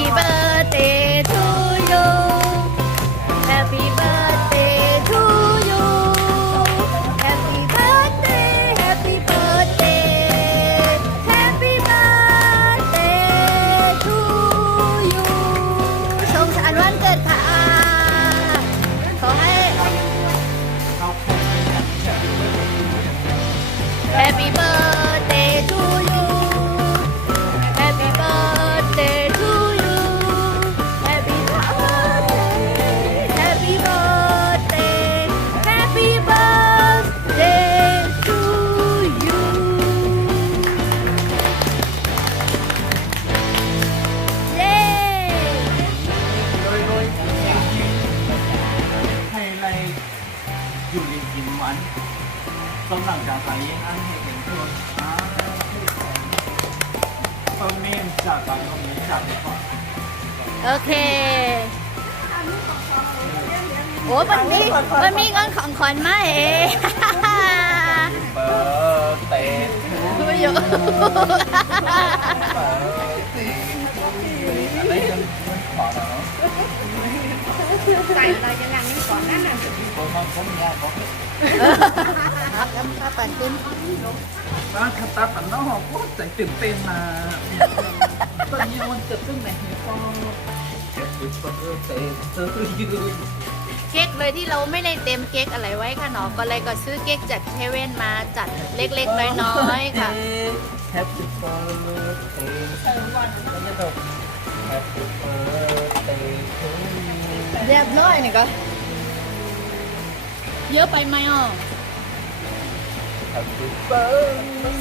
Happy birthday to you Happy birthday to you Happy birthday Happy birthday Happy birthday to you สงสารวันเกิดค่ะขอให้ Happy birthday to you Happy birthday to you Happy birthday Happy birthday Happy birthday to you เย้ hay là du lịch kiếm món xong đằng cả phải ăn thì kiếm thôi phần mềm trả cả không muốn trả được khoảng โอเคโอ้มันมีเงินของขวัญมาเอง bờ tệ ไม่อยู่ lấy dân khó đó ใส่อะไรยังไงนี่ก่อนนั่นน่ะ tôi mong có nhà có cái น้ำข้าวปั่นจิ้ม đó thật ta bản nó họ có chạy tiền tên mà tự nhiên con chụp cái này thì con từ từ เค้กเลยที่เราไม่ได้เต็มเค้กอะไรไว้ค่ะหนอก็เลยก็ซื้อเค้กจากเฮเว่นมาจัดเล็กๆน้อยๆค่ะ Happy birthday Happy birthday to you เรียบร้อยนี่ก็เยอะไปไหมอ่ะ Happy birthday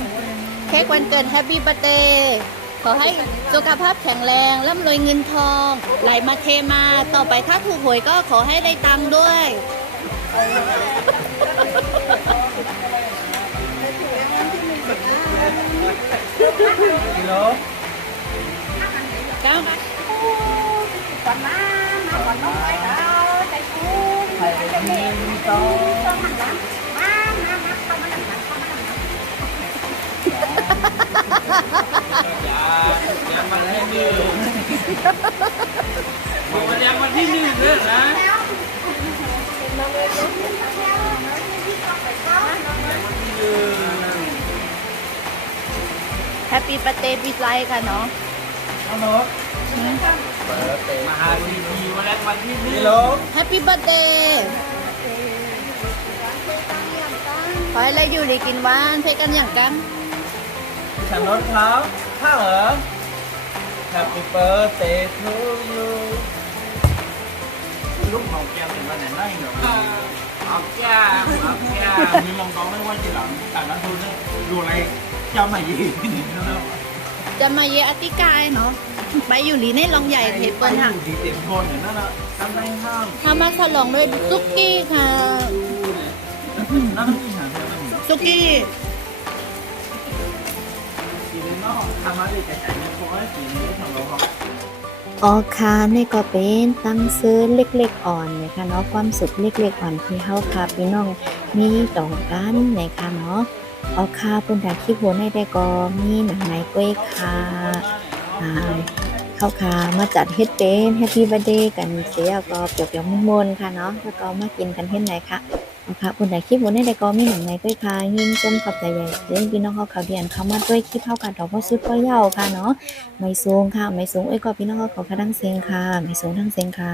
เค้กวันเกิดแฮปปี้เบิร์ธเดย์ขอให้สุขภาพแข็งแรงร่ำรวยเงินทอง ไหลมาเทมาต่อไปถ้าถูกหวยก็ขอให้ได้ตังค์ด้วย Hello ก้าว ก่อนมาก่อนน้องไปเอาใจคุ้ม thầy nhìn con ต้องหันหลังมาเข้ามาหลังเข้ามาหลัง dạ mà lấy như mà đem mà đi như thế hả Happy birthday พี่ไลท์ค่ะเนาะ hello mà hà gì mà đem mà đi hello Happy birthday ขอให้เราอยู่ดีกินหวานเพกันอย่างกัน ฉันรถเท้าข้าเหรอ Happy birthday to you lúc học kèo thì bạn này nói nữa học cha nhưng lòng có mấy quan chỉ lắm cả nó thôi đấy đồ này cho mày gì cái gì nữa đâu จะมาเยอติกายเนาะไปอยู่หลีในลองใหญ่เทปเปิลค่ะ thì tiền thôn này nó ăn anh không ทำมาฉลองด้วยซุกี้ค่ะ nó không như hả ซุกี้ thì đến nó tham gia đi cái nó có chỉ thằng nó học อ๋อค่ะนี่ก็เป็นตั้งซื้อเล็กๆอ่อนนะคะเนาะความสุขเล็กๆอ่อนที่เฮาค่ะพี่น้องมีต่อกันนะคะเนาะอ๋อค่ะเพิ่นถ้าคลิปหัวในได้ก็มีหนังไหนกล้วยค่ะเข้าค่ะมาจัดเฮ็ดเป็นแฮปปี้เบิร์ธเดย์กันเสียก็เปรียวๆมนๆค่ะเนาะแล้วก็มากินกันเฮ็ดไหนค่ะอ๋อค่ะเพิ่นถ้าคลิปหัวในได้ก็มีหนังไหนกล้วยค่ะยินจมขอบใจใหญ่เด้อพี่น้องเฮาเขาเดียนเข้ามาด้วยคลิปเฮากันดอกบ่ซื้อบ่เหย้าค่ะเนาะไม่สูงค่ะไม่สูงก็พี่น้องเฮาขอค่ะทั้งเสียงค่ะไม่สูงทั้งเสียงค่ะ